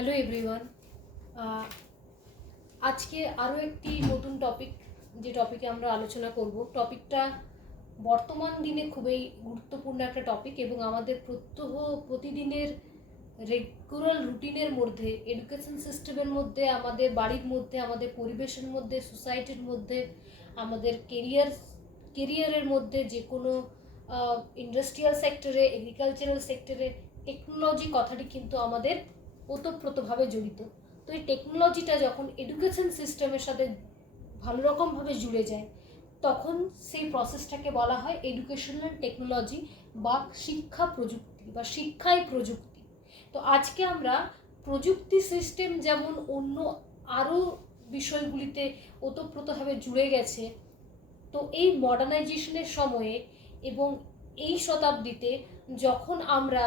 Hello everyone. আজকে আরও একটি নতুন টপিক, যে টপিকে আমরা আলোচনা করব, টপিকটা বর্তমান দিনে খুবই গুরুত্বপূর্ণ একটা টপিক এবং আমাদের প্রতিদিনের রেগুলার রুটিনের মধ্যে, এডুকেশন সিস্টেমের মধ্যে, আমাদের বাড়ির মধ্যে, আমাদের পরিবেশের মধ্যে, সোসাইটির মধ্যে, আমাদের কেরিয়ারের মধ্যে, যে কোনো ইন্ডাস্ট্রিয়াল সেক্টরে, এগ্রিকালচারাল সেক্টরে টেকনোলজি কথাটি কিন্তু আমাদের ওতপ্রোতভাবে জড়িত। তো এই টেকনোলজিটা যখন এডুকেশন সিস্টেমের সাথে ভালো রকমভাবে জুড়ে যায়, তখন সেই প্রসেসটাকে বলা হয় এডুকেশনাল টেকনোলজি বা শিক্ষা প্রযুক্তি বা শিক্ষায় প্রযুক্তি। তো আজকে আমরা প্রযুক্তি সিস্টেম যেমন অন্য আরও বিষয়গুলিতে ওতপ্রোতভাবে জুড়ে গেছে, তো এই মডার্নাইজেশনের সময়ে এবং এই শতাব্দীতে যখন আমরা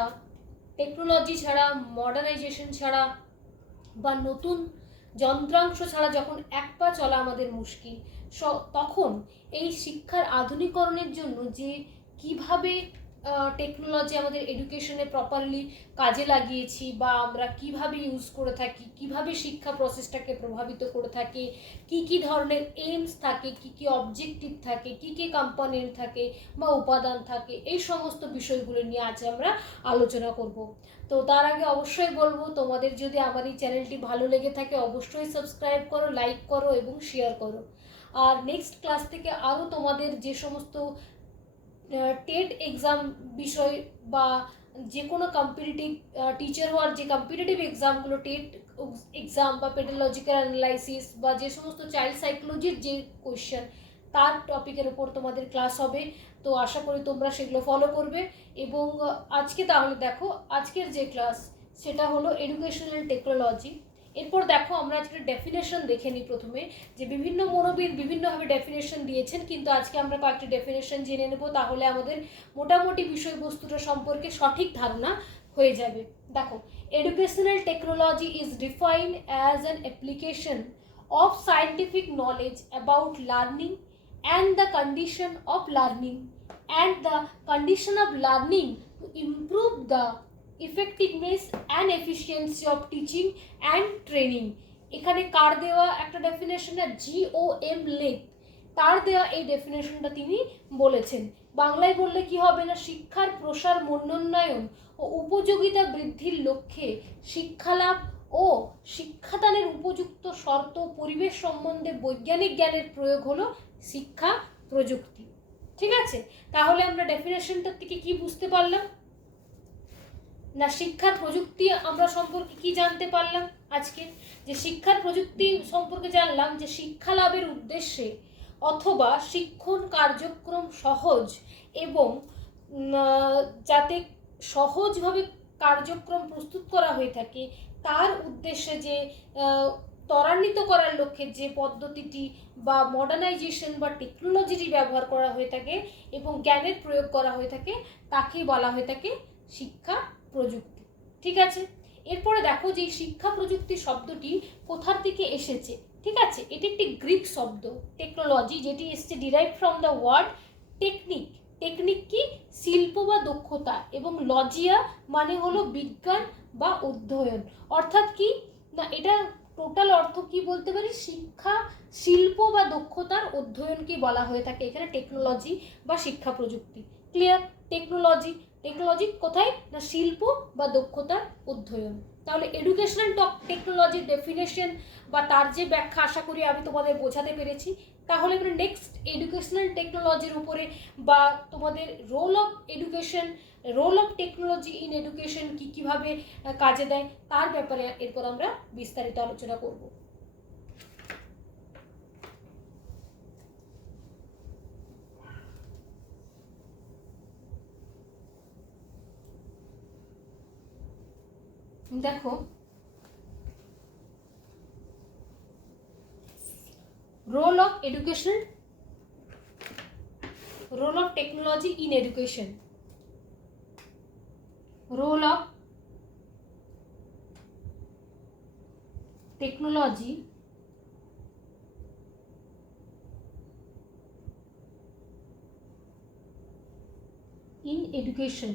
টেকনোলজি ছাড়া, মডার্নাইজেশন ছাড়া বা নতুন যন্ত্রাংশ ছাড়া যখন এক পা চলা আমাদের মুশকিল, তখন এই শিক্ষার আধুনিকরণের জন্য যে কিভাবে টেকনোলজি আমাদের এডুকেশনে প্রপারলি কাজে লাগিয়েছি বা আমরা কিভাবে ইউজ করে থাকি, কিভাবে শিক্ষা প্রসেসটাকে প্রভাবিত করে থাকে, কি কি ধরনের এইমস থাকে, কি কি অবজেক্টিভ থাকে, কি কি কম্পোনেন্ট থাকে বা উপাদান থাকে, এই সমস্ত বিষয়গুলো নিয়ে আজ আমরা আলোচনা করব। তো তার আগে অবশ্যই বলবো, তোমাদের যদি আমার এই চ্যানেলটি ভালো লেগে থাকে অবশ্যই সাবস্ক্রাইব করো, লাইক করো এবং শেয়ার করো। আর নেক্সট ক্লাস থেকে আরও তোমাদের যে সমস্ত টেট এক্সাম বিষয় বা যে কোনো কম্পিটিটিভ টিচার হওয়ার যে কম্পিটিটিভ এক্সামগুলো, টেট এক্সাম বা পেডোলজিক্যাল অ্যানালাইসিস বা যে সমস্ত চাইল্ড সাইকোলজির যে কোয়েশ্চেন, তার টপিকের উপর তোমাদের ক্লাস হবে। তো আশা করি তোমরা সেগুলো ফলো করবে। এবং আজকে তাহলে দেখো, আজকের যে ক্লাস সেটা হলো এডুকেশনাল টেকনোলজি। এরপর দেখো আমরা আজকে ডেফিনেশন দেখে নিই প্রথমে, যে বিভিন্ন মনোবিদ বিভিন্নভাবে ডেফিনেশন দিয়েছেন, কিন্তু আজকে আমরা কয়েকটি ডেফিনেশন জেনে নেব, তাহলে আমাদের মোটামুটি বিষয়বস্তুটা সম্পর্কে সঠিক ধারণা হয়ে যাবে। দেখো, educational technology is defined as an application of scientific knowledge about learning and the condition of learning and the condition of learning to improve the effectiveness and efficiency of teaching and training। এখানে কার দেওয়া একটা definition, GOM লেথ, তার দেওয়া এই ডেফিনেশনটা তিনি বলেছেন। বাংলায় বললে কি হবে না, শিক্ষার প্রসার, মনোন্নয়ন ও উপযোগিতা বৃদ্ধির লক্ষ্যে শিক্ষালাভ ও শিক্ষাদানের উপযুক্ত শর্ত পরিবেশ সম্বন্ধে বৈজ্ঞানিক জ্ঞানের প্রয়োগ হলো শিক্ষা প্রযুক্তি। ঠিক আছে, তাহলে আমরা ডেফিনেশনটার থেকে কি বুঝতে পারলাম না, শিক্ষার প্রযুক্তি আমরা সম্পর্কে কি জানতে পারলাম আজকে, যে শিক্ষার প্রযুক্তি সম্পর্কে জানলাম যে শিক্ষা লাভের উদ্দেশ্যে অথবা শিক্ষণ কার্যক্রম সহজ এবং যাতে সহজভাবে কার্যক্রম প্রস্তুত করা হয়ে থাকে, তার উদ্দেশ্যে যে ত্বরান্বিত করার লক্ষ্যে যে পদ্ধতিটি বা মডার্নাইজেশন বা টেকনোলজিটি ব্যবহার করা হয়ে থাকে এবং জ্ঞানের প্রয়োগ করা হয়ে থাকে, তাকেই বলা হয়ে থাকে শিক্ষা প্রযুক্তি। ঠিক আছে, এরপরে দেখো যে শিক্ষা প্রযুক্তি শব্দটি কোথার থেকে এসেছে। ঠিক আছে, এটি একটি গ্রিক শব্দ টেকনোলজি, যেটি এসেছে derive from the word technique. Technique কি, শিল্প বা দক্ষতা, এবং লজিয়া মানে হলো বিজ্ঞান বা অধ্যয়ন। অর্থাৎ কি না, এটা টোটাল অর্থ কি বলতে পারি, শিক্ষা, শিল্প বা দক্ষতার অধ্যয়নকে বলা হয়ে থাকে এখানে টেকনোলজি বা শিক্ষা প্রযুক্তি। ক্লিয়ার? টেকনোলজি, টেকনোলজি কোথায় না, শিল্প বা দক্ষতার অধ্যয়ন। তাহলে এডুকেশনাল টেকনোলজির ডেফিনেশন বা তার যে ব্যাখ্যা আশা করি আমি তোমাদের বোঝাতে পেরেছি। তাহলে আমরা নেক্সট এডুকেশনাল টেকনোলজির উপরে বা তোমাদের role of education, role of technology in education কি কিভাবে কাজে দেয় তার ব্যাপারে এরপর আমরা বিস্তারিত আলোচনা করব। দেখো, role of education, role of technology in education, role of technology in education।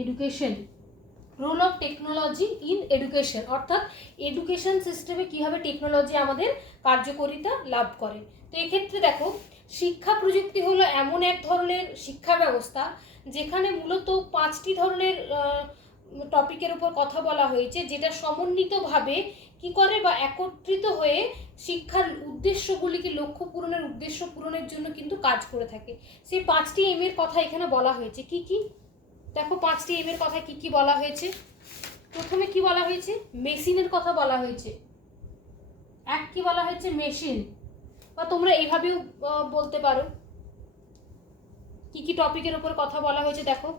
Education, role of technology in education, অর্থাৎ এডুকেশন সিস্টেমে কীভাবে টেকনোলজি আমাদের কার্যকারিতা লাভ করে। তো এক্ষেত্রে দেখো, শিক্ষা প্রযুক্তি হলো এমন এক ধরনের শিক্ষা ব্যবস্থা যেখানে মূলত 5টি ধরনের টপিকের উপর কথা বলা হয়েছে, যেটা সমন্বিতভাবে কি করে বা একত্রিত হয়ে শিক্ষার উদ্দেশ্যগুলিকে লক্ষ্য পূরণের উদ্দেশ্য পূরণের জন্য কিন্তু কাজ করে থাকে। সেই 5টি এম এর কথা এখানে বলা হয়েছে। কি কি দেখো, 5টি এম এর কথা কি কি বলা হয়েছে। প্রথমে কি বলা হয়েছে, মেশিনের কথা বলা হয়েছে। এক কি বলা হয়েছে, মেশিন, বা তোমরা এইভাবেও বলতে পারো। কি কি টপিকের উপর কথা বলা হয়েছে দেখো,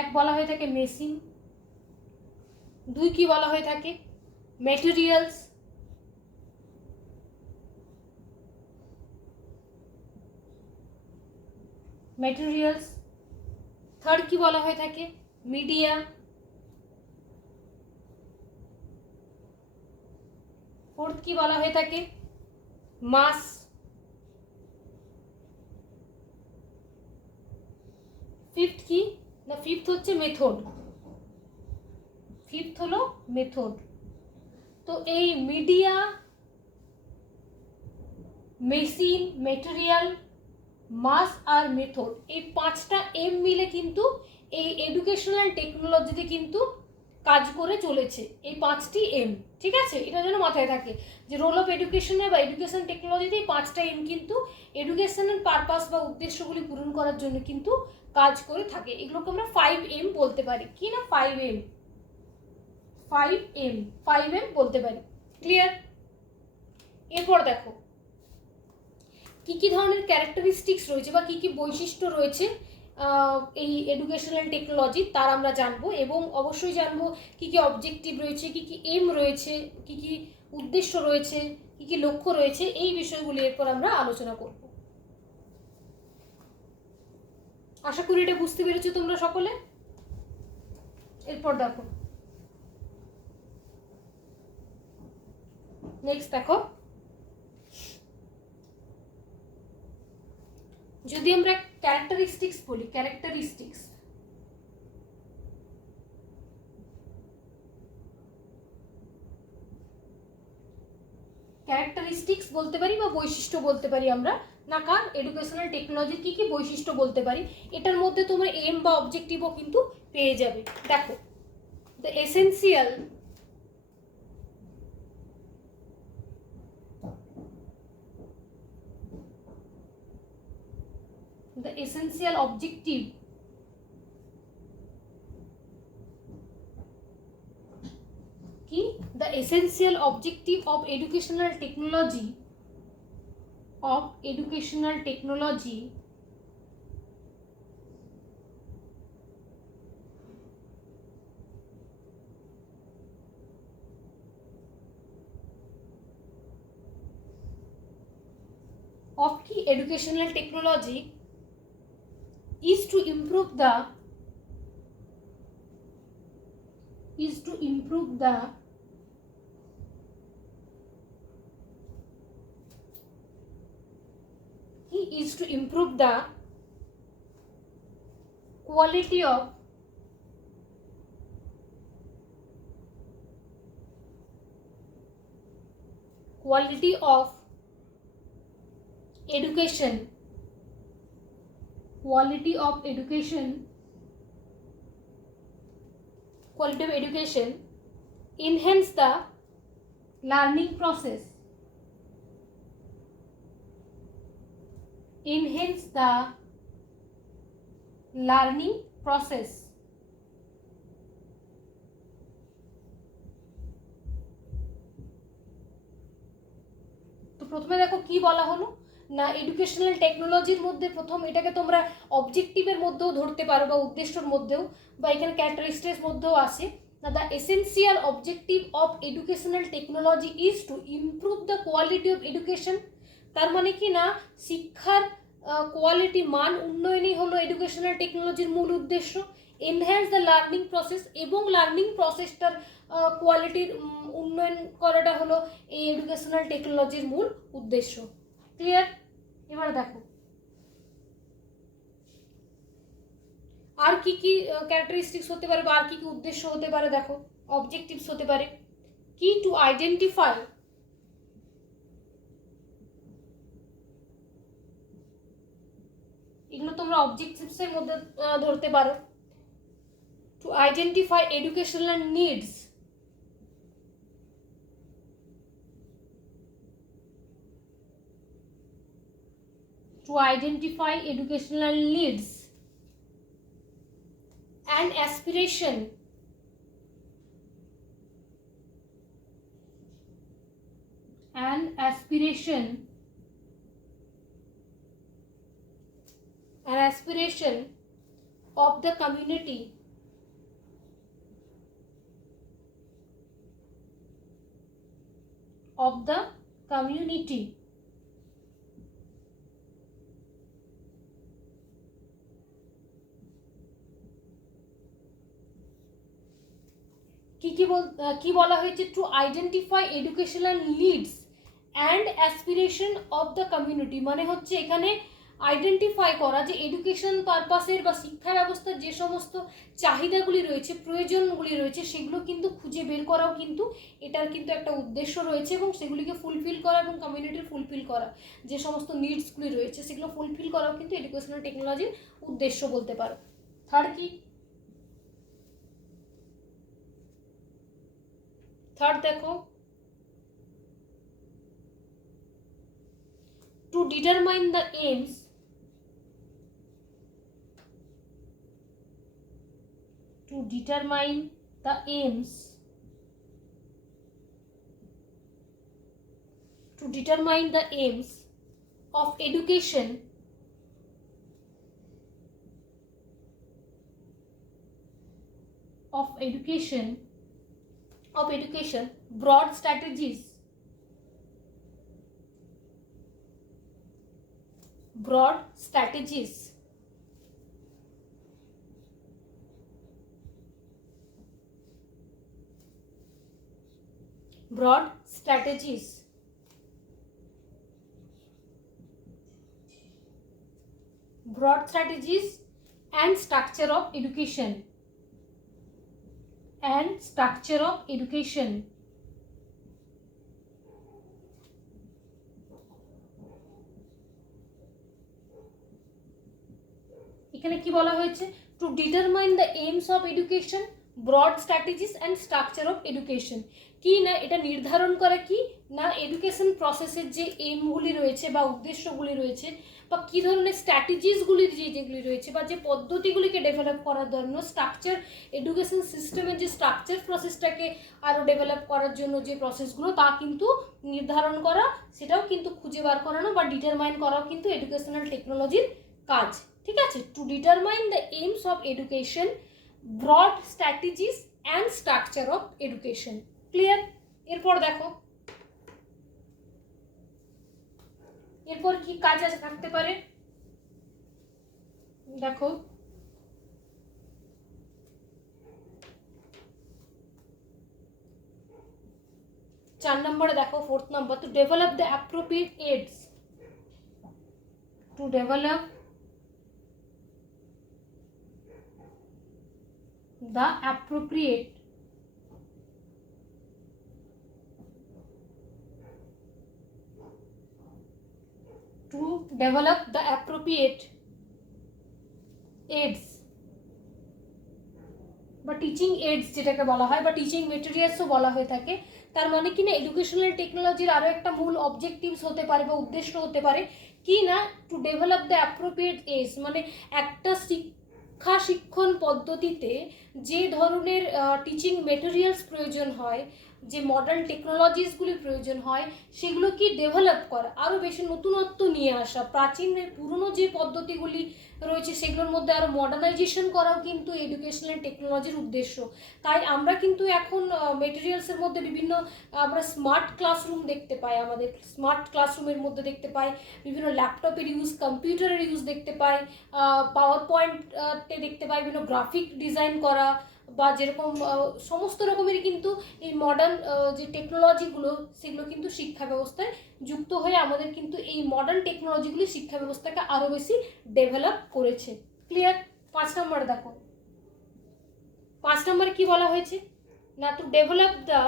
এক বলা হয়ে থাকে মেশিন, 2 কি বলা হয়ে থাকে, ম্যাটেরিয়ালস, ম্যাটেরিয়ালস, 3rd কি বলা হয়ে থাকে, মিডিয়া, 4th কি বলা হয়ে থাকে, মাস, 5th কি না, 5th হচ্ছে মেথড, 5th হলো মেথড। তো এই মিডিয়া, মেশিন, ম্যাটেরিয়াল, মাস আর মেথড, এই 5টা এম মিলে কিন্তু এই এডুকেশনাল টেকনোলজিতে কিন্তু কাজ করে চলেছে। এই 5টি এম, ঠিক আছে, এটা যেন মাথায় থাকে যে রোল অফ এডুকেশনে বা এডুকেশন টেকনোলজিতে এই 5টা এম কিন্তু এডুকেশনাল পারপাস বা উদ্দেশ্যগুলি পূরণ করার জন্য কিন্তু কাজ করে থাকে। এগুলোকে আমরা 5M বলতে পারি। কি না, 5M, 5M বলতে পারি। ক্লিয়ার? এরপর দেখো কি কি ধরনের ক্যারেক্টারিস্টিক্স রয়েছে বা কি কি বৈশিষ্ট্য রয়েছে এই এডুকেশনাল টেকনোলজি, তার আমরা জানবো, এবং অবশ্যই জানবো কি কি অবজেক্টিভ রয়েছে, কি কি এম রয়েছে, কি কি উদ্দেশ্য রয়েছে, কি কি লক্ষ্য রয়েছে, এই বিষয়গুলি এরপর আমরা আলোচনা করব। আশা করি এটা বুঝতে পেরেছো তোমরা সকলে। এরপর দেখো, নেক্সট দেখো, যদি আমরা ক্যারেক্টারিস্টিক্স বলি, ক্যারেক্টারিস্টিক্স, ক্যারেক্টারিস্টিক্স বলতে পারি বা বৈশিষ্ট্য বলতে পারি আমরা, না কার এডুকেশনাল টেকনোলজির কি কি বৈশিষ্ট্য বলতে পারি। এটার মধ্যে তোমরা এম বা অবজেক্টিভও কিন্তু পেয়ে যাবে। দেখো, দ্য এসেন্সিয়াল objective কি, the essential objective of educational technology of কি educational technology is to improve the quality of education, enhance the learning process, তো প্রথমে দেখো কি বলা হলো না, এডুকেশনাল টেকনোলজির মধ্যে প্রথম এটাকে তোমরা অবজেক্টিভের মধ্যেও ধরতে পারো বা উদ্দেশ্যের মধ্যেও, বা এখানে ক্যারেক্টারিস্টিক্স মধ্যেও আসে না। The essential objective of educational technology is to improve the quality of education. তার মানে কি না, শিক্ষার কোয়ালিটি, মান উন্নয়নই হলো এডুকেশনাল টেকনোলজির মূল উদ্দেশ্য। এনহ্যান্স দ্য লার্নিং প্রসেস, এবং লার্নিং প্রসেসটার কোয়ালিটির উন্নয়ন করাটা হলো এই এডুকেশনাল টেকনোলজির মূল উদ্দেশ্য। ক্লিয়ার? এবার দেখো আর কি কি ক্যারেক্টারিস্টিক্স হতে পারে বা আর কি কি উদ্দেশ্য হতে পারে। দেখো অবজেক্টিভস হতে পারে কি, টু আইডেন্টিফাই এগুলো তোমরা অবজেক্টিভস এর মধ্যে ধরতে পারো। To identify educational needs, to identify educational needs and aspiration of the community কি বলা হয়েছে, to identify educational needs and aspiration of the community, মানে হচ্ছে এখানে আইডেন্টিফাই করা যে এডুকেশন পারপাসের বা শিক্ষা ব্যবস্থার যে সমস্ত চাহিদাগুলি রয়েছে, প্রয়োজনগুলি রয়েছে, সেগুলো কিন্তু খুঁজে বের করাও কিন্তু এটার কিন্তু একটা উদ্দেশ্য রয়েছে এবং সেগুলিকে ফুলফিল করা এবং কমিউনিটির ফুলফিল করা যে সমস্ত নিডসগুলি রয়েছে সেগুলো ফুলফিল করাও কিন্তু এডুকেশনাল টেকনোলজির উদ্দেশ্য বলতে পারো। থার্ড কি? থার্ড দেখো, two determine the AIIMS of education broad strategies and structure of education এখানে কি বলা হয়েছে, to determine the aims of education, broad strategies and structure of education. কি না এটা নির্ধারণ করে কি না এডুকেশন প্রসেসের যে এইমগুলি রয়েছে বা উদ্দেশ্যগুলি রয়েছে বা কী ধরনের স্ট্র্যাটেজিসগুলি যেগুলি রয়েছে বা যে পদ্ধতিগুলিকে ডেভেলপ করার জন্য স্ট্রাকচার, এডুকেশন সিস্টেমের যে স্ট্রাকচার প্রসেসটাকে আরও ডেভেলপ করার জন্য যে প্রসেসগুলো তা কিন্তু নির্ধারণ করা, সেটাও কিন্তু খুঁজে বার করানো বা ডিটারমাইন করাও কিন্তু এডুকেশনাল টেকনোলজির কাজ। ঠিক আছে, to determine the aims of education, broad strategies and structure of education. Clear? এরপর দেখো এরপর কি কাজ আছে থাকতে পারে। দেখো 4 নম্বরে দেখো 4th number, to develop the appropriate AIDS, to develop the appropriate aids বা টিচিং এইডস যেটাকে বলা হয় বা টিচিং মেটেরিয়ালসও বলা হয়ে থাকে। তার মানে কি না এডুকেশনাল টেকনোলজির আরও একটা মূল অবজেক্টিভস হতে পারে বা উদ্দেশ্য হতে পারে কি না to develop the appropriate AIDS, মানে একটা শিক্ষণ পদ্ধতিতে যে ধরনের টিচিং মেটেরিয়ালস প্রয়োজন হয়, যে মডার্ন টেকনোলজিসগুলি প্রয়োজন হয়, সেগুলো কি ডেভেলপ করা, আরও বেশি নতুনত্ব নিয়ে আসা, প্রাচীন পুরনো যে পদ্ধতিগুলি রয়েছে সেগুলোর মধ্যে আরও মডার্নাইজেশন করাও কিন্তু এডুকেশনাল টেকনোলজির উদ্দেশ্য। তাই আমরা কিন্তু এখন মেটেরিয়ালসের মধ্যে বিভিন্ন আমরা স্মার্ট ক্লাসরুম দেখতে পাই, আমাদের স্মার্ট ক্লাসরুমের মধ্যে দেখতে পাই বিভিন্ন ল্যাপটপের ইউজ, কম্পিউটারের ইউজ দেখতে পাই, পাওয়ার পয়েন্টে দেখতে পাই বিভিন্ন গ্রাফিক ডিজাইন করা বা যেরকম সমস্ত রকমেরই কিন্তু এই মডার্ন যে টেকনোলজিগুলো সেগুলো কিন্তু শিক্ষা ব্যবস্থায় যুক্ত হয়ে আমাদের কিন্তু এই মডার্ন টেকনোলজিগুলি শিক্ষা ব্যবস্থাকে আরও বেশি ডেভেলপ করেছে। ক্লিয়ার? 5 নম্বর দেখো, 5 নম্বরে কি বলা হয়েছে না, to develop the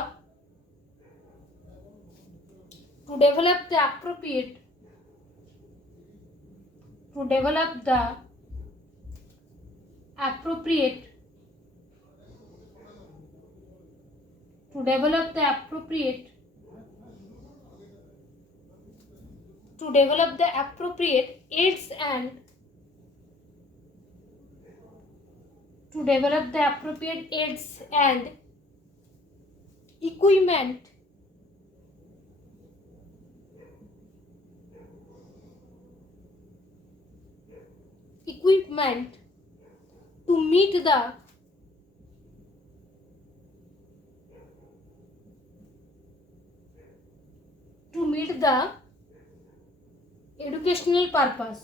appropriate to develop the appropriate to develop the appropriate to develop the appropriate aids and to develop the appropriate aids and equipment to meet the educational purpose.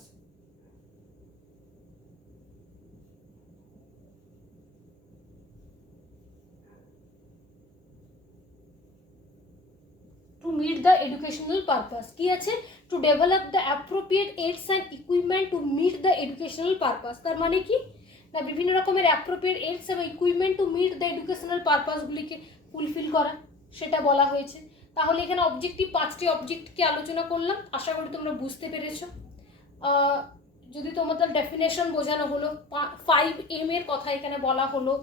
To meet the educational purpose কি আছে, to develop the appropriate aids and equipment to meet the educational purpose। তার মানে কি না, বিভিন্ন রকমের appropriate aids এবং equipment to meet the educational purpose গুলিকে ফুলফিল করা, সেটা বলা হয়েছে। তাহলে এখানে অবজেক্টিভ 5টি অবজেক্টকে আলোচনা করলাম, আশা করি তোমরা বুঝতে পেরেছো। যদি তোমাদের ডেফিনেশন বোঝানো হলো, 5M এর কথা এখানে বলা হলো,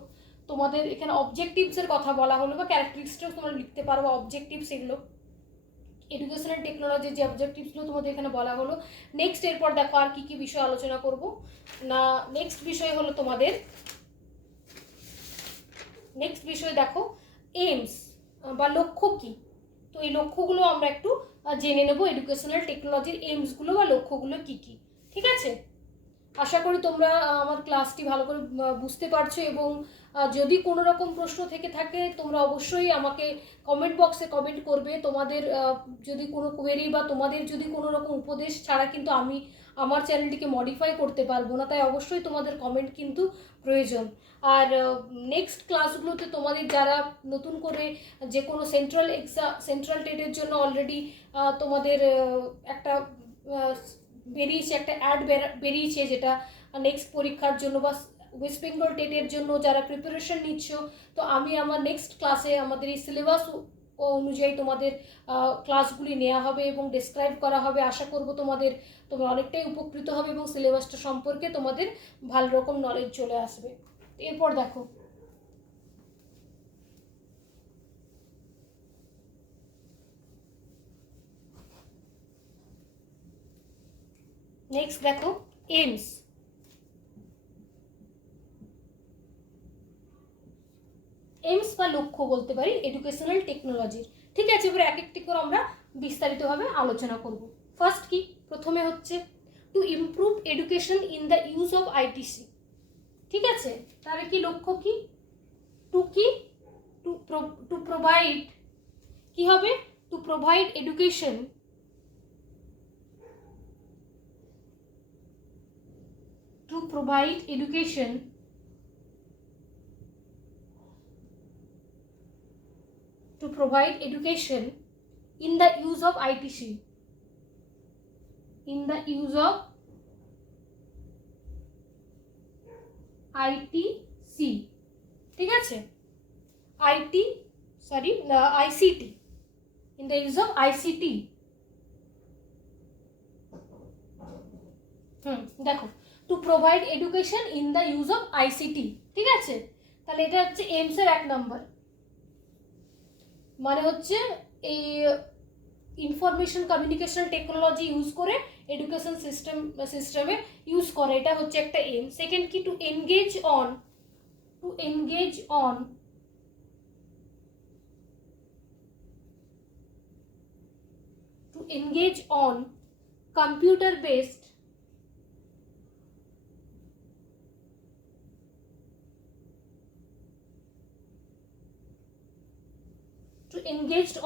তোমাদের এখানে অবজেক্টিভসের কথা বলা হলো বা ক্যারেক্টারিস্টিক্স তোমরা লিখতে পারো, অবজেক্টিভস এগুলো এডুকেশনাল টেকনোলজির যে অবজেক্টিভসগুলো তোমাদের এখানে বলা হলো। নেক্সট এরপর দেখো আর কি কি বিষয় আলোচনা করব না, নেক্সট বিষয় হলো তোমাদের, নেক্সট বিষয় দেখো এইমস বা লক্ষ্য কি। তো এই লক্ষ্যগুলো আমরা একটু জেনে নেব, এডুকেশনাল টেকনোলজির এইমসগুলো বা লক্ষ্যগুলো কি কি। ঠিক আছে, আশা করি তোমরা আমার ক্লাসটি ভালো করে বুঝতে পারছো, এবং যদি কোনো রকম প্রশ্ন থেকে থাকে তোমরা অবশ্যই আমাকে কমেন্ট বক্সে কমেন্ট করবে। তোমাদের যদি কোনো কোয়েরি বা তোমাদের যদি কোনো রকম উপদেশ ছাড়া কিন্তু আমি আমার চ্যানেলটিকে মডিফাই করতে পারবো না, তাই অবশ্যই তোমাদের কমেন্ট কিন্তু প্রয়োজন। আর নেক্সট ক্লাসগুলোতে তোমাদের যারা নতুন করে যে কোনো সেন্ট্রাল টেটের জন্য অলরেডি তোমাদের একটা বেরিয়েছে, একটা অ্যাড বেরিয়েছে, যেটা নেক্সট পরীক্ষার জন্য বা ওয়েস্ট বেঙ্গল টেটের জন্য যারা প্রিপারেশন নিচ্ছ, তো আমি আমার নেক্সট ক্লাসে আমাদের এই সিলেবাস অনুযায়ী তোমাদের ক্লাসগুলি নেওয়া হবে এবং ডেসক্রাইব করা হবে। আশা করব তোমরা অনেকটাই উপকৃত হবে এবং সিলেবাসটা সম্পর্কে তোমাদের ভালো রকম নলেজ চলে আসবে। এরপর দেখো নেক্সট দেখো এইমস। এইমস বা লক্ষ্য বলতে পারি এডুকেশনাল টেকনোলজির। ঠিক আছে, এবার এক একটি করে আমরা বিস্তারিতভাবে আলোচনা করব। ফার্স্ট কি, প্রথমে হচ্ছে to improve education in the use of ITC. ঠিক আছে, তাহলে কি লক্ষ্য কি, টু প্রোভাইড কি হবে, to provide education to provide education in the use of ITC, in the use of ITC। ঠিক আছে, ICT, in the use of ICT। দেখো to provide education in the use of ICT. ঠিক আছে, তাহলে এটা হচ্ছে এইমস এর 1 নম্বর, মানে হচ্ছে এই ইনফরমেশন কমিউনিকেশন টেকনোলজি ইউজ করে এডুকেশন সিস্টেমে ইউজ করে, এটা হচ্ছে একটা এইম। সেকেন্ড কি, to engage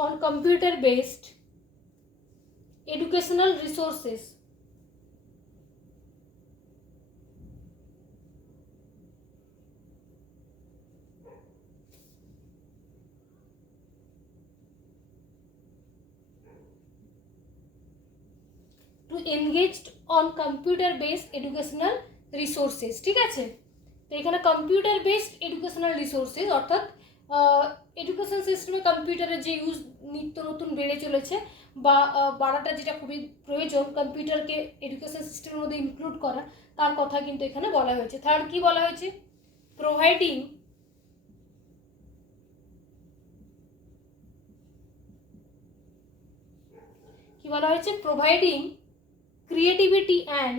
on computer based educational resources engaged on computer based educational resources. ঠিক আছে, তো এখানে কম্পিউটার বেসড এডুকেশনাল রিসোর্সেস অর্থাৎ এডুকেশন সিস্টেমে কম্পিউটারের যে ইউজ নিত্য নতুন বেড়ে চলেছে বা বাড়াটা যেটা খুবই প্রয়োজন কম্পিউটারকে এডুকেশন সিস্টেমের মধ্যে ইনক্লুড করা, তার কথা কিন্তু এখানে বলা হয়েছে। থার্ড কি বলা হয়েছে? প্রোভাইডিং কি বলা হয়েছে? Providing creativity and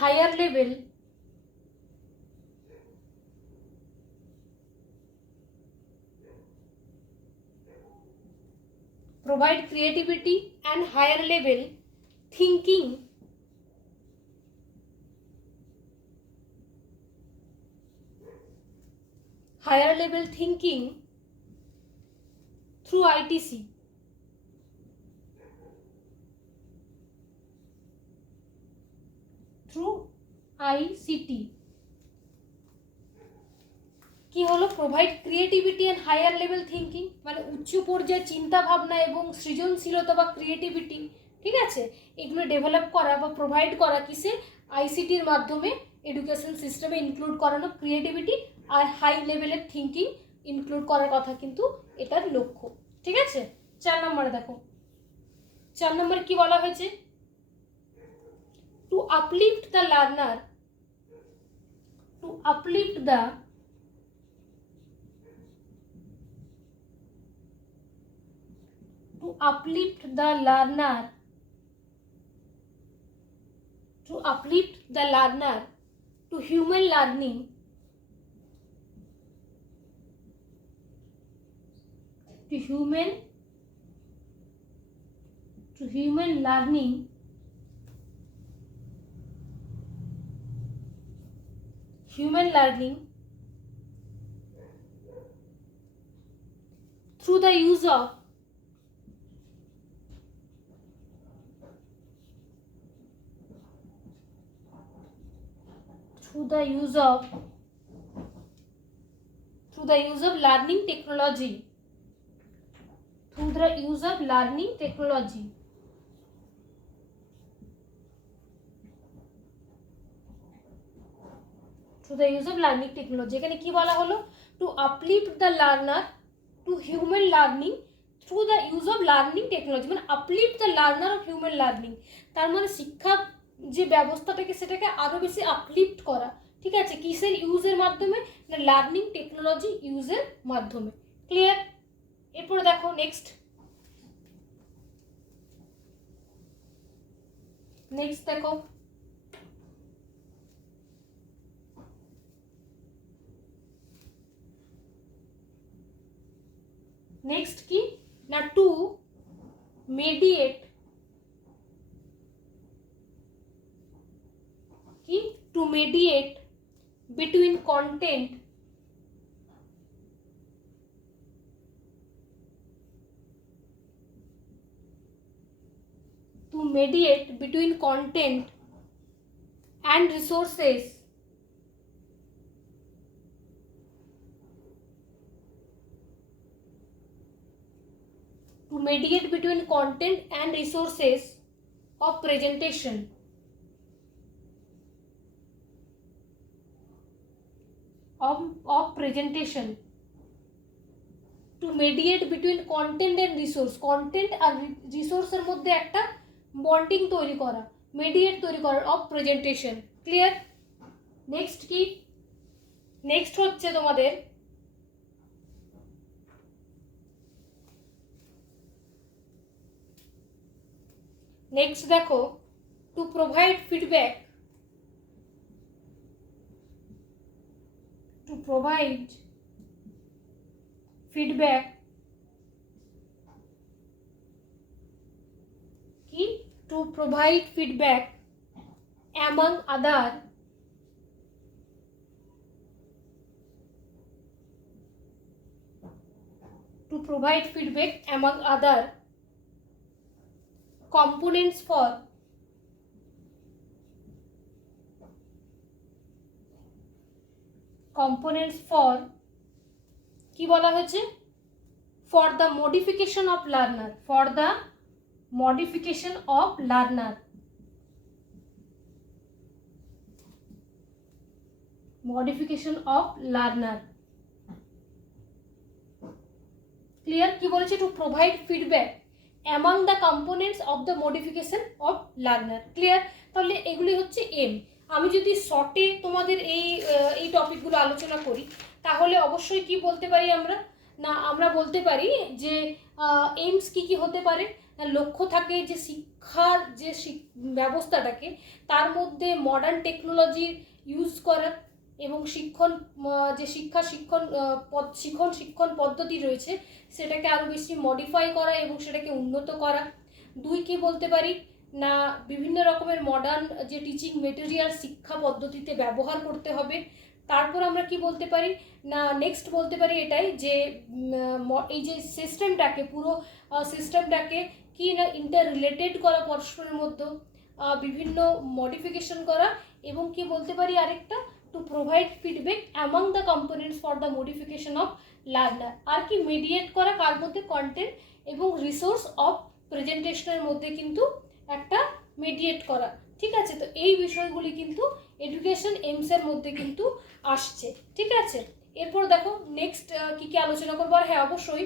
higher level provide creativity and higher level thinking through ITC through ICT। কি হলো? Provide creativity and higher level thinking, মানে উচ্চ পর্যায়ে চিন্তা ভাবনা এবং সৃজনশীলতা বা ক্রিয়েটিভিটি, ঠিক আছে, এগুলো ডেভেলপ করা বা প্রোভাইড করা কিসে? আইসিটির মাধ্যমে এডুকেশন সিস্টেমে ইনক্লুড করানো ক্রিয়েটিভিটি আর হাই লেভেলের থিঙ্কিং ইনক্লুড করার কথা কিন্তু এটার লক্ষ্য। ঠিক আছে, 4 নম্বরে দেখো, 4 নম্বরে কি বলা হয়েছে? To uplift the learner, to uplift the learner to human learning, to human learning through the use of learning technology, through the use of learning technology। through the use of learning technology এখানে কি বলা হলো? To uplift the learner to human learning through the use of learning technology, মানে uplift the learner of human learning, তার মানে শিক্ষা যে ব্যবস্থাটাকে সেটাকে আরও বেশি আপলিফট করা। ঠিক আছে, কিসের ইউজের মাধ্যমে? না লার্নিং টেকনোলজি ইউজের মাধ্যমে। ক্লিয়ার? এরপরে দেখো নেক্সট দেখো, নেক্সট কি না টু মেডিয়েট, কি to mediate between content and resources of presentation, to mediate between content and resource, content আর রিসোর্সের মধ্যে একটা বন্ডিং তৈরি করা, মেডিয়েট তৈরি করা অফ প্রেজেন্টেশন। ক্লিয়ার? নেক্সট কি? নেক্সট হচ্ছে তোমাদের নেক্সট দেখো, two provide feedback, to provide feedback among other components for components for কি বলা হয়েছে, for the modification of learner, for the modification of learner, modification of learner. Clear? কি বলেছে, two provide feedback among the components of the modification of learner. Clear? তাহলে এগুলি হচ্ছে M. আমি যদি শর্টে তোমাদের এই টপিকগুলো আলোচনা করি তাহলে অবশ্যই কি বলতে পারি আমরা বলতে পারি যে এইমস কি হতে পারে, লক্ষ্য থাকে যে শিক্ষার যে ব্যবস্থাটাকে তার মধ্যে মডার্ন টেকনোলজির ইউজ করা এবং শিক্ষণ পদ্ধতি রয়েছে সেটাকে আরও বেশি মডিফাই করা এবং সেটাকে উন্নত করা। দুই কি বলতে পারি না, বিভিন্ন রকমের মডার্ন যে টিচিং মেটেরিয়াল শিক্ষা পদ্ধতিতে ব্যবহার করতে হবে। তারপর আমরা কি বলতে পারি না, নেক্সট বলতে পারি এটাই যে এই যে সিস্টেমটাকে, পুরো সিস্টেমটাকে কি না ইন্টার রিলেটেড করা, পরস্পরের মধ্যে বিভিন্ন মডিফিকেশন করা, এবং কি বলতে পারি আরেকটা, to provide feedback among the components for the modification of learner. আর কি মিডিয়েট করা কার মধ্যে, কন্টেন্ট এবং রিসোর্স অফ প্রেজেন্টেশনের মধ্যে কিন্তু একটা মিডিয়েট করা। ঠিক আছে? তো এই বিষয়গুলি কিন্তু এডুকেশন এইমসের মধ্যে কিন্তু আসছে। ঠিক আছে? এরপর দেখো নেক্সট কি আলোচনা করবো। আর হ্যাঁ, অবশ্যই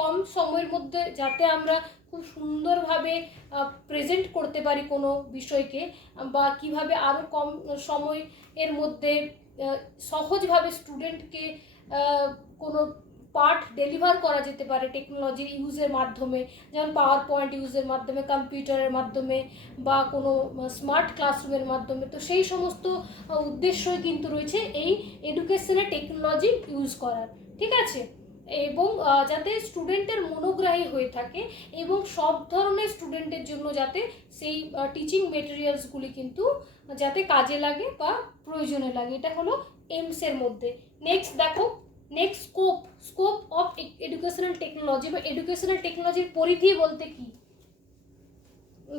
কম সময়ের মধ্যে যাতে আমরা খুব সুন্দরভাবে প্রেজেন্ট করতে পারি কোনো বিষয়কে, বা কিভাবে আরও কম সময়ের মধ্যে সহজভাবে স্টুডেন্টকে কোনো পার্ট ডেলিভার করা যেতে পারে টেকনোলজির ইউজের মাধ্যমে, যেমন পাওয়ার পয়েন্ট ইউজের মাধ্যমে, কম্পিউটারের মাধ্যমে, বা কোনো স্মার্ট ক্লাসরুমের মাধ্যমে। তো সেই সমস্ত উদ্দেশ্যই কিন্তু রয়েছে এই এডুকেশনে টেকনোলজি ইউজ করার। ঠিক আছে? এবং যাতে স্টুডেন্টের মনোগ্রাহী হয়ে থাকে এবং সব ধরনের স্টুডেন্টের জন্য যাতে সেই টিচিং মেটেরিয়ালসগুলি কিন্তু যাতে কাজে লাগে বা প্রয়োজনে লাগে, এটা হলো এইমসের মধ্যে। নেক্সট দেখো, next scope of educational technology বা এডুকেশনাল টেকনোলজির পরিধি বলতে কি,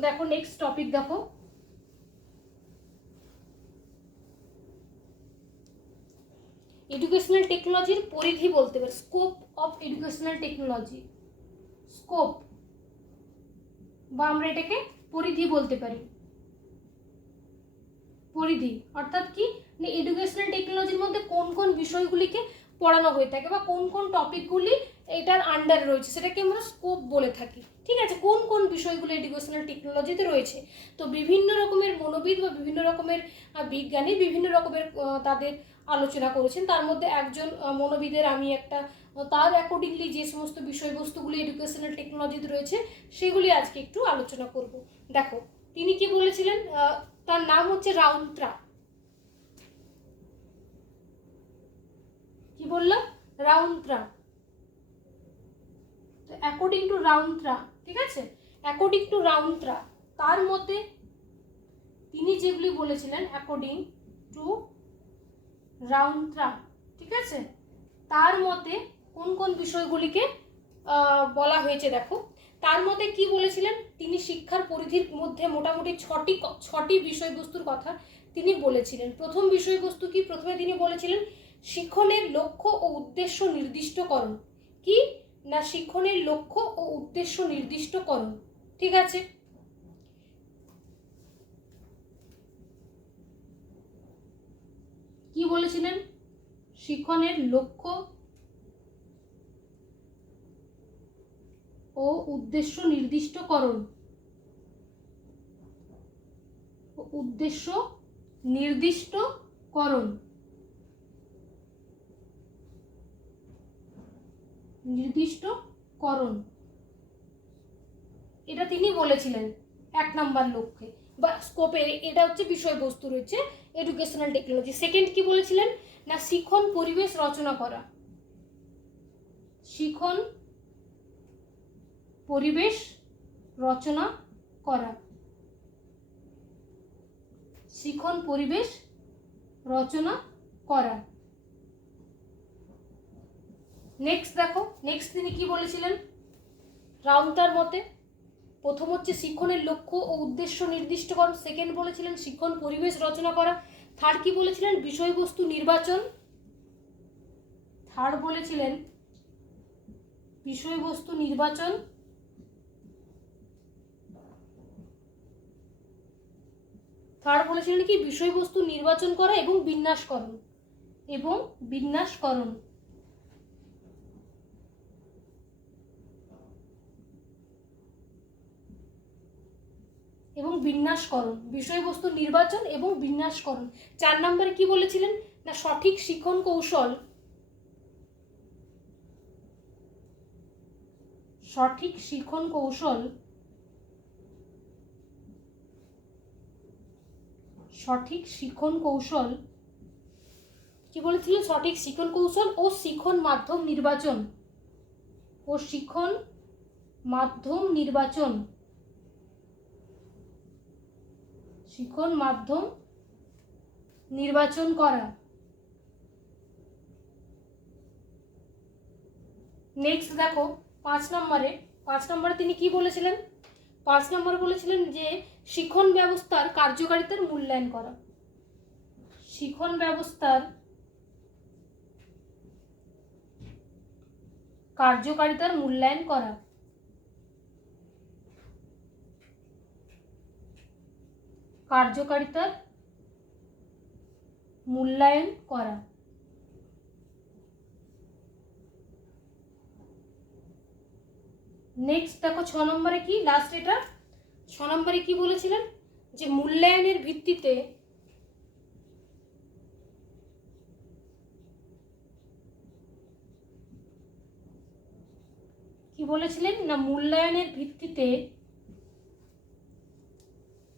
দেখো নেক্সট টপিক দেখো, এডুকেশনাল টেকনোলজির পরিধি বলতে পারে, scope of educational technology, scope বা আমরা এটাকে পরিধি বলতে পারি। পরিধি অর্থাৎ কি, এডুকেশনাল টেকনোলজির মধ্যে কোন কোন বিষয়গুলিকে পড়ানো হয়ে থাকে বা কোন কোন টপিকগুলি এটার আন্ডারে রয়েছে সেটাকে আমরা স্কোপ বলে থাকি। ঠিক আছে? কোন কোন বিষয়গুলো এডুকেশনাল টেকনোলজিতে রয়েছে। তো বিভিন্ন রকমের মনোবিদ বা বিভিন্ন রকমের বিজ্ঞানী বিভিন্ন রকমের তাদের আলোচনা করেছেন। তার মধ্যে একজন মনোবিদের আমি একটা, তার অ্যাকর্ডিংলি যে সমস্ত বিষয়বস্তুগুলি এডুকেশনাল টেকনোলজিতে রয়েছে সেগুলি আজকে একটু আলোচনা করব। দেখো তিনি কি বলেছিলেন, তার নাম হচ্ছে রাউন্ত্রা। কি বললাম? রাউন্ত্রা। তো অ্যাকর্ডিং টু রাউন্ত্রা, ঠিক আছে, অ্যাকর্ডিং টু রাউন্ত্রা তার মতে তিনি যেগুলি বলেছিলেন, অ্যাকর্ডিং টু রাউন্ত্রা, ঠিক আছে, তার মতে কোন কোন বিষয়গুলিকে বলা হয়েছে দেখো। তার মতে কি বলেছিলেন, তিনি শিক্ষার পরিধির মধ্যে মোটামুটি ছটি বিষয়বস্তুর কথা তিনি বলেছিলেন। প্রথম বিষয়বস্তু কি, প্রথমে তিনি বলেছিলেন শিক্ষণের লক্ষ্য ও উদ্দেশ্য নির্দিষ্টকরণ। কি না, শিক্ষণের লক্ষ্য ও উদ্দেশ্য নির্দিষ্টকরণ। ঠিক আছে? কি বলেছিলেন, শিক্ষণের লক্ষ্য ও উদ্দেশ্য নির্দিষ্টকরণ, উদ্দেশ্য নির্দিষ্টকরণ, নির্দিষ্টকরণ, এটা তিনি বলেছিলেন এক নাম্বার লক্ষ্যে বা স্কোপে। এটা হচ্ছে বিষয়বস্তু রয়েছে এডুকেশনাল টেকনোলজি। সেকেন্ড কি বলেছিলেন না, শিক্ষণ পরিবেশ রচনা করা, শিক্ষণ পরিবেশ রচনা করা, শিক্ষণ পরিবেশ রচনা করা। নেক্সট দেখো, নেক্সট তিনি কি বলেছিলেন রাউন্তার মতে, প্রথম হচ্ছে শিক্ষণের লক্ষ্য ও উদ্দেশ্য নির্দিষ্টকরণ, সেকেন্ড বলেছিলেন শিক্ষণ পরিবেশ রচনা করা, থার্ড কি বলেছিলেন বিষয়বস্তু নির্বাচন, থার্ড বলেছিলেন বিষয়বস্তু নির্বাচন থার্ড বলেছিলেন কি বিষয়বস্তু নির্বাচন করা এবং বিন্যাসকরণ বিষয়বস্তু নির্বাচন এবং বিন্যাসকরণ। 4 নম্বরে কি বলেছিলেন না সঠিক শিখন কৌশল কি বলেছিলেন সঠিক শিখন কৌশল ও শিখন মাধ্যম নির্বাচন করা। নেক্সট দেখো 5 নম্বরে তিনি কি বলেছিলেন 5 নম্বরে বলেছিলেন যে শিখন ব্যবস্থার কার্যকারিতার মূল্যায়ন করা। নেক্সট দেখো 6 নম্বরে কি লাস্ট এটা 6 নম্বরে কি বলেছিলেন যে মূল্যায়নের ভিত্তিতে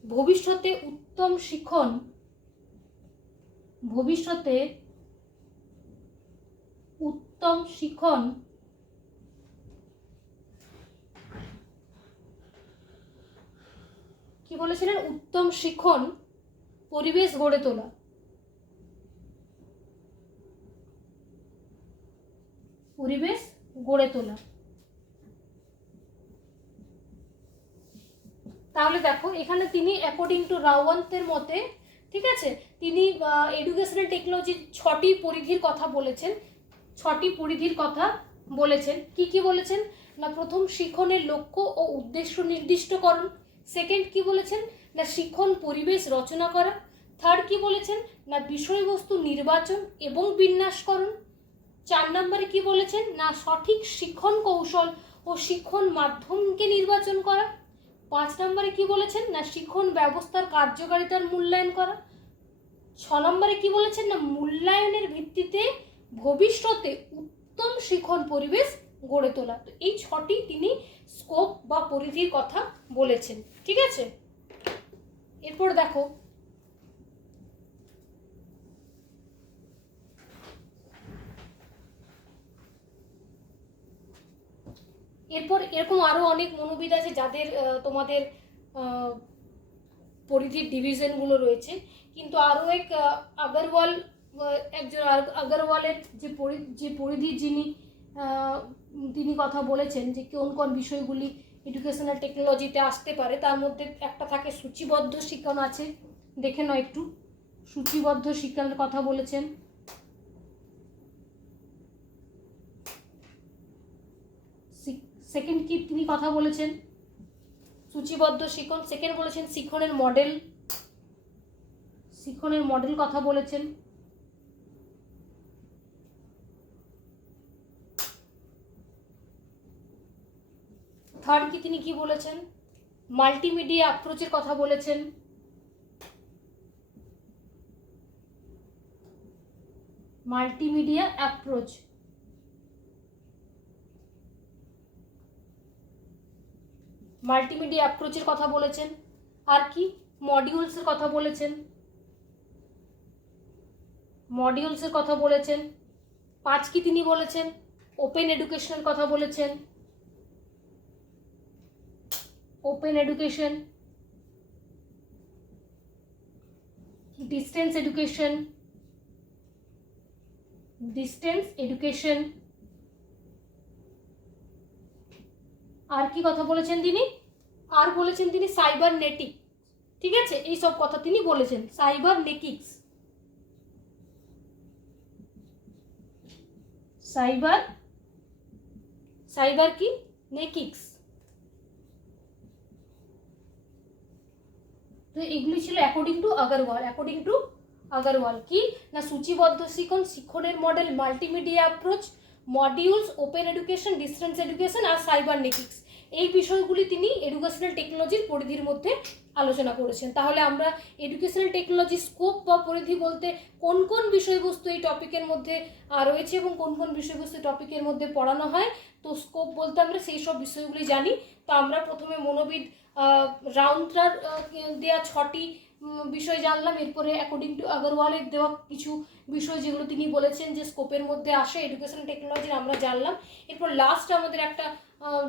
ভবিষ্যতে উত্তম শিখন কি বলেছিলেন উত্তম শিখন পরিবেশ গড়ে তোলা। তাহলে দেখো এখানে তিনি অ্যাকর্ডিং টু রাওয়ান্তের মতে ঠিক আছে তিনি এডুকেশনাল টেকনোলজির 6টি পরিধির কথা বলেছেন কি বলেছেন না প্রথম শিখনের লক্ষ্য ও উদ্দেশ্য নির্দিষ্টকরণ, সেকেন্ড কি বলেছেন না শিখন পরিবেশ রচনা করা, থার্ড কি বলেছেন না বিষয়বস্তু নির্বাচন এবং বিন্যাসকরণ, 4 নম্বরে কি বলেছেন না সঠিক শিখন কৌশল ও শিখন মাধ্যমকে নির্বাচন করা, 5 নম্বরে কি বলেছেন না শিখন ব্যবস্থার কার্যকারিতার মূল্যায়ন করা, 6 নম্বরে কি বলেছেন না মূল্যায়নের ভিত্তিতে ভবিষ্যতে উত্তম শিখন পরিবেশ গড়ে তোলা। তো এই 6টি তিনি স্কোপ বা পরিধির কথা বলেছেন। ঠিক আছে, এরপর দেখো এরকম আরো অনেক মনোবিদ আছে যাদের তোমাদের পরিধির ডিভিশনগুলো রয়েছে, কিন্তু আরও এক আগরওয়ালের যে পরিধির তিনি কথা বলেছেন যে কোন বিষয়গুলি এডুকেশনাল টেকনোলজিতে আসতে পারে, তার মধ্যে একটা থাকে সূচিবদ্ধ শিখন আছে, দেখে নাও একটু সূচিবদ্ধ শিক্ষণের কথা বলেছেন। সেকেন্ড কি তিনি কথা বলেছেন সূচিবদ্ধ শিখন, সেকেন্ড বলেছেন শিখনের মডেল কথা বলেছেন। থার্ড কি তিনি কি বলেছেন মাল্টিমিডিয়া অ্যাপ্রোচের কথা বলেছেন। মাল্টিমিডিয়া অ্যাপ্রোচের কথা বলেছেন। আর কি মডিউলসের কথা বলেছেন। 5 কি তিনি বলেছেন ওপেন এডুকেশনের কথা বলেছেন। ওপেন এডুকেশন, ডিস্টেন্স এডুকেশন, আর কি কথা বলেছেন তিনি সাইবারনেটিক। ঠিক আছে, এই সব কথা তিনি বলেছেন। সাইবার কি নেকিক্স। তো এগুলি ছিল অ্যাকর্ডিং টু আগরওয়াল কি না সূচিবদ্ধ শিক্ষণের model, multimedia approach, modules, open education, distance education আর সাইবার নেটিক্স, এই বিষয়গুলি তিনি এডুকেশনাল টেকনোলজির পরিধির মধ্যে আলোচনা করেছেন। তাহলে আমরা এডুকেশনাল টেকনোলজি স্কোপ বা পরিধি বলতে কোন কোন বিষয়বস্তু এই টপিকের মধ্যে রয়েছে এবং কোন কোন বিষয়বস্তু টপিকের মধ্যে পড়ানো হয়, তো স্কোপ বলতে আমরা সেই সব বিষয়গুলি জানি। তো আমরা প্রথমে মনোবিদ রাউন্ডার দেওয়া 6টি বিষয় জানলাম, এরপরে অ্যাকর্ডিং টু আগরওয়ালের দেওয়া কিছু বিষয় যেগুলো তিনি বলেছেন যে স্কোপের মধ্যে আসে এডুকেশনাল টেকনোলজির আমরা জানলাম। এরপর লাস্ট আমাদের একটা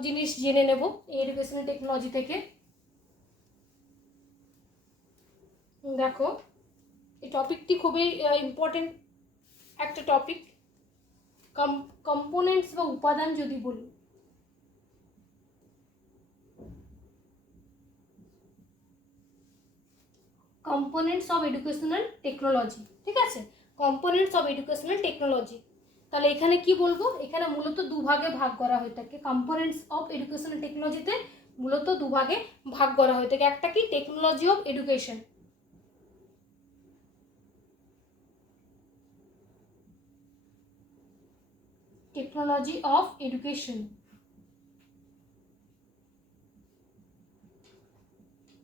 জিনিস জেনে নেব এই এডুকেশনাল টেকনোলজি থেকে। দেখো এই টপিকটি খুবই ইম্পর্টেন্ট একটা টপিক। কম্পোনেন্টস বা উপাদান যদি বলি, কম্পোনেন্টস অফ এডুকেশনাল টেকনোলজি, ঠিক আছে, কম্পোনেন্টস অফ এডুকেশনাল টেকনোলজি। তাহলে এখানে কি বলবো, এখানে মূলত দুভাগে ভাগ করা হয়ে থাকে। কম্পোনেন্টস অফ এডুকেশনাল টেকনোলজিতে মূলত দুভাগে ভাগ করা হয়ে থাকে। একটা কি technology of education, technology of education,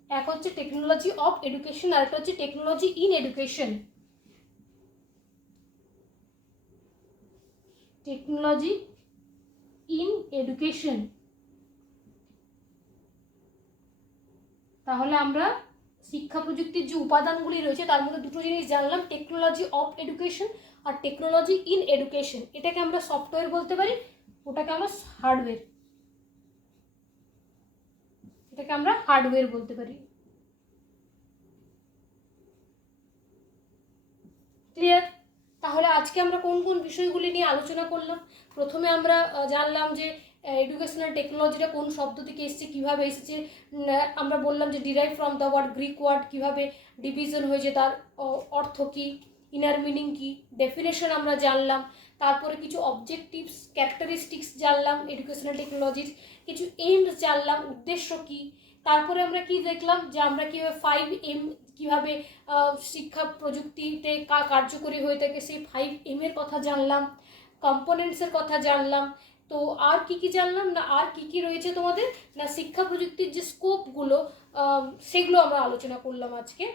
এক হচ্ছে টেকনোলজি অফ এডুকেশন আর একটা হচ্ছে technology in education. Technology in education, তাহলে আমরা শিক্ষা প্রযুক্তির যে উপাদানগুলি রয়েছে তার মধ্যে দুটো জিনিস জানলাম, টেকনোলজি অফ এডুকেশন আর টেকনোলজি ইন এডুকেশন। এটাকে আমরা সফটওয়্যার বলতে পারি, ওটাকে আমরা হার্ডওয়্যার, এটাকে আমরা হার্ডওয়্যার বলতে পারি। ক্লিয়ার? তাহলে আজকে আমরা কোন কোন বিষয়গুলি নিয়ে আলোচনা করলাম। প্রথমে আমরা জানলাম যে এডুকেশনাল টেকনোলজিটা কোন শব্দ থেকে এসেছে, কীভাবে এসেছে। আমরা বললাম যে derive from the word, Greek word, কীভাবে ডিভিশন হয়েছে, তার অর্থ কী, ইনার মিনিং কী, ডেফিনেশন আমরা জানলাম। তারপরে কিছু অবজেক্টিভস, ক্যারেক্টারিস্টিক্স জানলাম এডুকেশনাল টেকনোলজির, কিছু এইমস জানলাম, উদ্দেশ্য কী। তারপরে আমরা কি দেখলাম যে আমরা কীভাবে 5M কীভাবে শিক্ষা প্রযুক্তিতে কার্যকরী হয়ে থাকে সেই 5M এর কথা জানলাম, কম্পোনেন্টসের কথা জানলাম। তো আর কি কি জানলাম না, আর কি কি রয়েছে তোমাদের না শিক্ষা প্রযুক্তির যে স্কোপগুলো সেগুলো আমরা আলোচনা করলাম আজকে।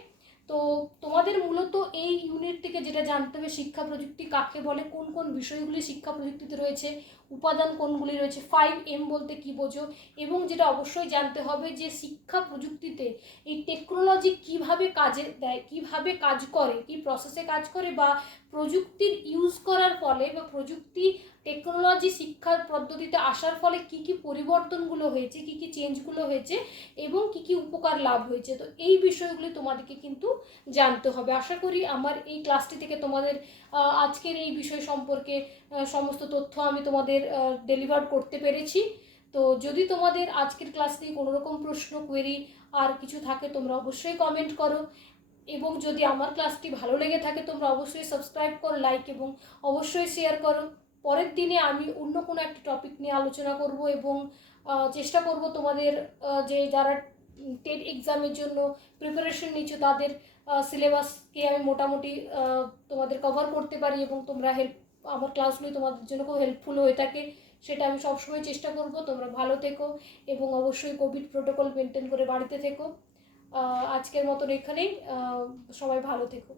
তো তোমাদের মূলত এই ইউনিট থেকে যেটা জানতে হবে শিক্ষা প্রযুক্তি কাকে বলে, কোন কোন বিষয়গুলি শিক্ষা প্রযুক্তিতে রয়েছে, উপাদান কোনগুলি রয়েছে, 5M বলতে কি বোঝো, এবং যেটা অবশ্যই জানতে হবে যে শিক্ষা প্রযুক্তিতে এই টেকনোলজি কিভাবে কাজে দেয়, কিভাবে কাজ করে, কি প্রসেসে কাজ করে, বা প্রযুক্তির ইউজ করার ফলে বা প্রযুক্তি টেকনোলজি শিক্ষার পদ্ধতিতে আসার ফলে কি কি পরিবর্তনগুলো হয়েছে, কি কি চেঞ্জগুলো হয়েছে এবং কি কি উপকার লাভ হয়েছে। তো এই বিষয়গুলি তোমাদেরকে কিন্তু জানতে হবে। আশা করি আমার এই ক্লাসটি থেকে তোমাদের আজকের এই বিষয় সম্পর্কে সমস্ত তথ্য আমি তোমাদের ডেলিভার করতে পেরেছি। তো যদি তোমাদের আজকের ক্লাস থেকে কোনো রকম প্রশ্ন, কোয়েরি আর কিছু থাকে তোমরা অবশ্যই কমেন্ট করো, এবং যদি আমার ক্লাসটি ভালো লেগে থাকে তোমরা অবশ্যই সাবস্ক্রাইব করো, লাইক এবং অবশ্যই শেয়ার করো। পরের দিনে আমি অন্য কোনো একটা টপিক নিয়ে আলোচনা করব এবং চেষ্টা করব তোমাদের যে যারা টেট এক্সামের জন্য প্রিপারেশন নিচ্ছ তাদের সিলেবাসকে আমি মোটামুটি তোমাদের কভার করতে পারি এবং তোমরা আমার ক্লাসগুলি তোমাদের জন্য খুব হেল্পফুল হয়ে থাকে, সেটা আমি সবসময় চেষ্টা করব। তোমরা ভালো থেকো এবং অবশ্যই কোভিড প্রোটোকল মেনটেন করে বাড়িতে থেকো। আজকের মতন এখানেই, সবাই ভালো থেকো।